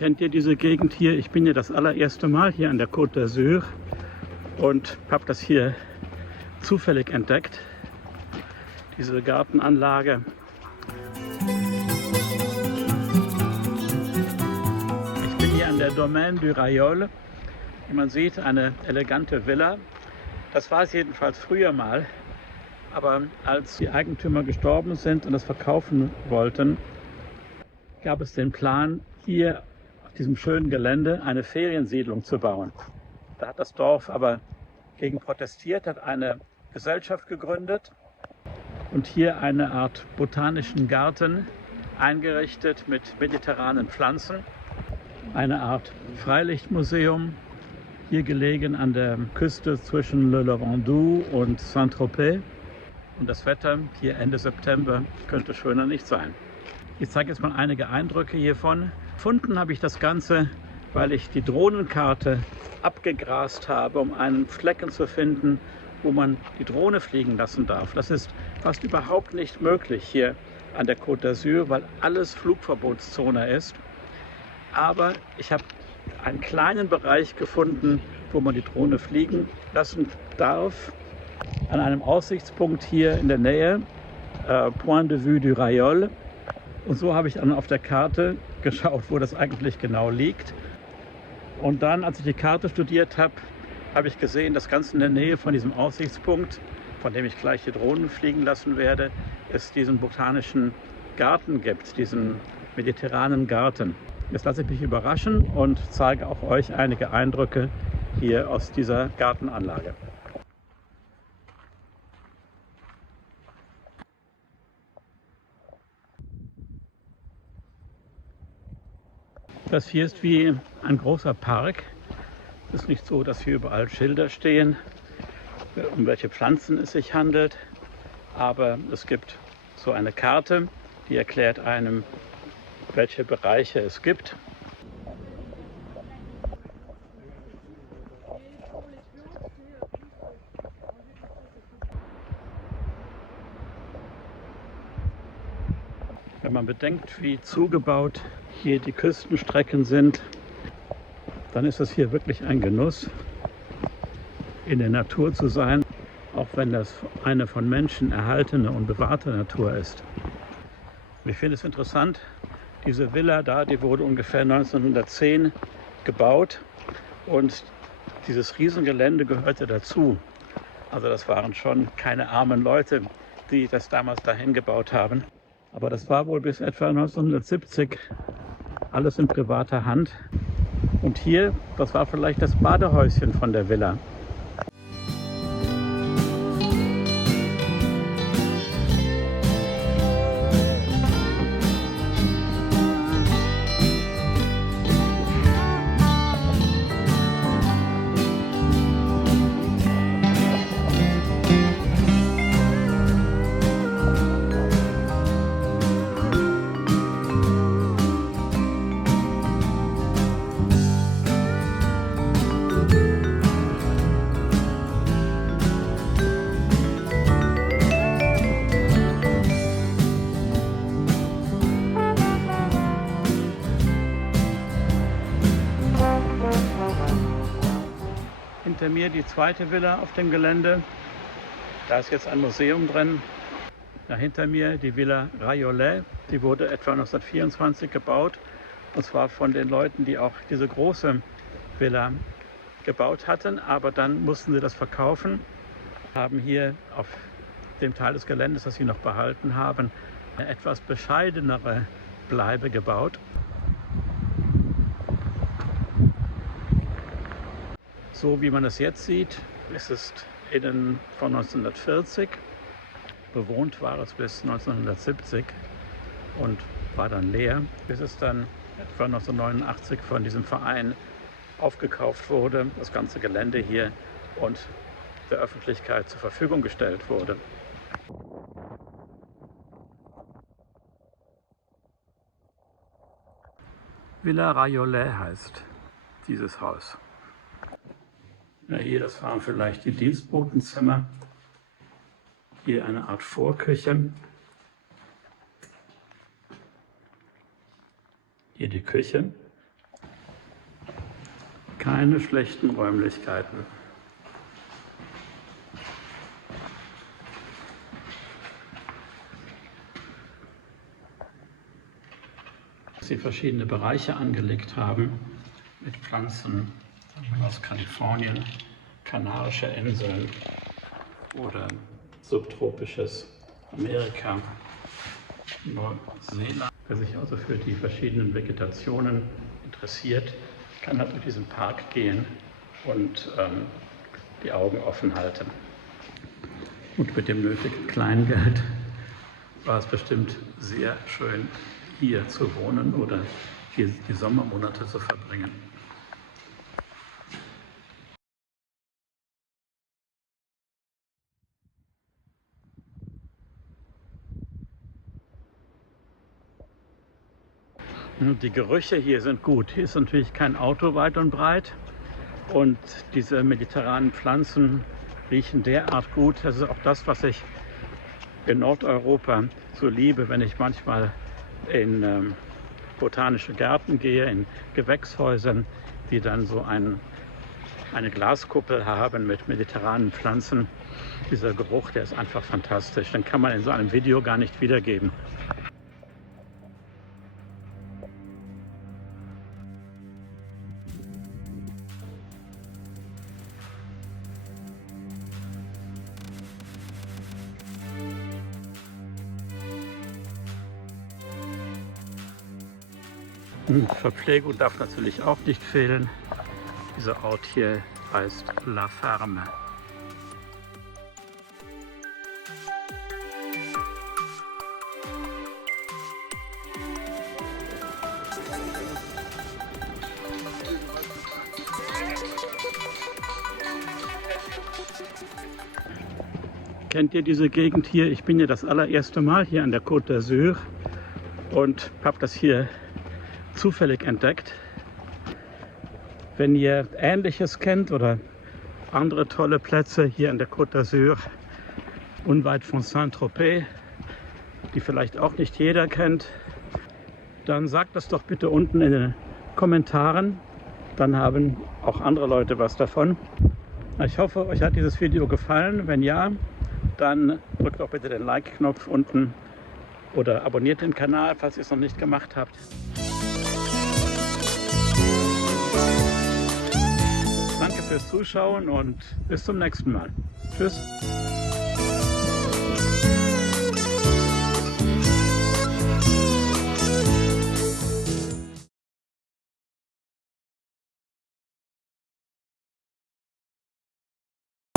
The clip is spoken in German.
Kennt ihr diese Gegend hier? Ich bin ja das allererste Mal hier an der Côte d'Azur und habe das hier zufällig entdeckt, diese Gartenanlage. Ich bin hier an der Domaine du Rayol. Wie man sieht, eine elegante Villa. Das war es jedenfalls früher mal. Aber als die Eigentümer gestorben sind und das verkaufen wollten, gab es den Plan, hier auf diesem schönen Gelände eine Feriensiedlung zu bauen. Da hat das Dorf aber gegen protestiert, hat eine Gesellschaft gegründet und hier eine Art botanischen Garten eingerichtet mit mediterranen Pflanzen, eine Art Freilichtmuseum, hier gelegen an der Küste zwischen Le Lavandou und Saint-Tropez. Und das Wetter hier Ende September könnte schöner nicht sein. Ich zeige jetzt mal einige Eindrücke hiervon. Gefunden habe ich das Ganze, weil ich die Drohnenkarte abgegrast habe, um einen Flecken zu finden, wo man die Drohne fliegen lassen darf. Das ist fast überhaupt nicht möglich hier an der Côte d'Azur, weil alles Flugverbotszone ist. Aber ich habe einen kleinen Bereich gefunden, wo man die Drohne fliegen lassen darf. An einem Aussichtspunkt hier in der Nähe, Point de Vue du Rayol. Und so habe ich dann auf der Karte geschaut, wo das eigentlich genau liegt. Und dann, als ich die Karte studiert habe, habe ich gesehen, dass ganz in der Nähe von diesem Aussichtspunkt, von dem ich gleich die Drohnen fliegen lassen werde, es diesen botanischen Garten gibt, diesen mediterranen Garten. Jetzt lasse ich mich überraschen und zeige auch euch einige Eindrücke hier aus dieser Gartenanlage. Das hier ist wie ein großer Park. Es ist nicht so, dass hier überall Schilder stehen, um welche Pflanzen es sich handelt. Aber es gibt so eine Karte, die erklärt einem, welche Bereiche es gibt. Wenn man bedenkt, wie zugebaut hier die Küstenstrecken sind, dann ist es hier wirklich ein Genuss, in der Natur zu sein, auch wenn das eine von Menschen erhaltene und bewahrte Natur ist. Ich finde es interessant, diese Villa da, die wurde ungefähr 1910 gebaut und dieses Riesengelände gehörte dazu. Also das waren schon keine armen Leute, die das damals dahin gebaut haben. Aber das war wohl bis etwa 1970 alles in privater Hand. Und hier, das war vielleicht das Badehäuschen von der Villa. Hinter mir die zweite Villa auf dem Gelände. Da ist jetzt ein Museum drin. Da hinter mir die Villa Rayolet. Die wurde etwa 1924 gebaut. Und zwar von den Leuten, die auch diese große Villa gebaut hatten. Aber dann mussten sie das verkaufen. Haben hier auf dem Teil des Geländes, das sie noch behalten haben, eine etwas bescheidenere Bleibe gebaut. So wie man es jetzt sieht, ist es innen von 1940. Bewohnt war es bis 1970 und war dann leer, bis es dann etwa 1989 von diesem Verein aufgekauft wurde, das ganze Gelände hier, und der Öffentlichkeit zur Verfügung gestellt wurde. Villa Rayolet heißt dieses Haus. Ja, hier, das waren vielleicht die Dienstbotenzimmer. Hier eine Art Vorküche. Hier die Küche. keine schlechten Räumlichkeiten. Sie verschiedene Bereiche angelegt haben mit Pflanzen aus Kalifornien, Kanarische Inseln oder subtropisches Amerika, Neuseeland. Wer sich also für die verschiedenen Vegetationen interessiert, kann halt durch diesen Park gehen und die Augen offen halten. Und mit dem nötigen Kleingeld war es bestimmt sehr schön, hier zu wohnen oder hier die Sommermonate zu verbringen. Die Gerüche hier sind gut. Hier ist natürlich kein Auto weit und breit und diese mediterranen Pflanzen riechen derart gut. Das ist auch das, was ich in Nordeuropa so liebe, wenn ich manchmal in botanische Gärten gehe, in Gewächshäusern, die dann so eine Glaskuppel haben mit mediterranen Pflanzen. Dieser Geruch, der ist einfach fantastisch. Den kann man in so einem Video gar nicht wiedergeben. Verpflegung darf natürlich auch nicht fehlen. Dieser Ort hier heißt La Ferme. Kennt ihr diese Gegend hier? Ich bin ja das allererste Mal hier an der Côte d'Azur und habe das hier zufällig entdeckt. Wenn ihr Ähnliches kennt oder andere tolle Plätze hier an der Côte d'Azur, unweit von Saint-Tropez, die vielleicht auch nicht jeder kennt, dann sagt das doch bitte unten in den Kommentaren. Dann haben auch andere Leute was davon. Ich hoffe, euch hat dieses Video gefallen. Wenn ja, dann drückt auch bitte den Like-Knopf unten oder abonniert den Kanal, falls ihr es noch nicht gemacht habt. Danke fürs Zuschauen und bis zum nächsten Mal. Tschüss.